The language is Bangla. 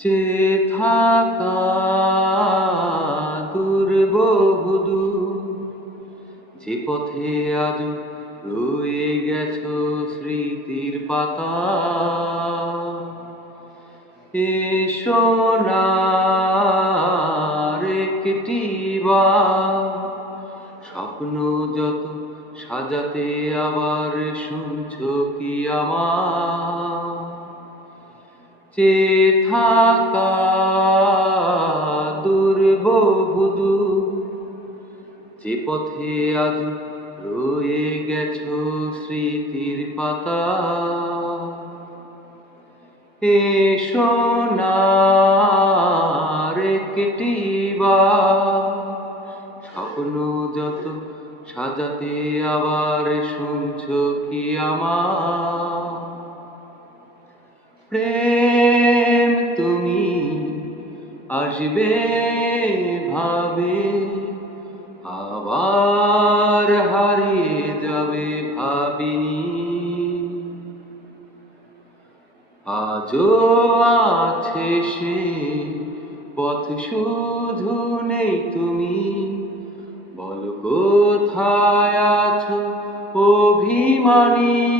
চেয়ে থাকা বহুদূর, যে পথে আজ রয়ে গেছো স্মৃতির পাতা। এসো না একটি বার, স্বপ্ন যত সাজাতে আবার শুনছো কি আমার? চেয়ে থাকা বহুদূর, যে পথে আজ রয়ে গেছো স্মৃতির পাতা। এসো না একটি বার, স্বপ্ন যত সাজাতে আবার শুনছো কি আমার? প্রেম তুমি আসবে ভাবে, আবার হারিয়ে যাবে ভাবিনি। আজও আছে সে পথ, শুধু নেই তুমি। বলো কোথায় আছো অভিমানী?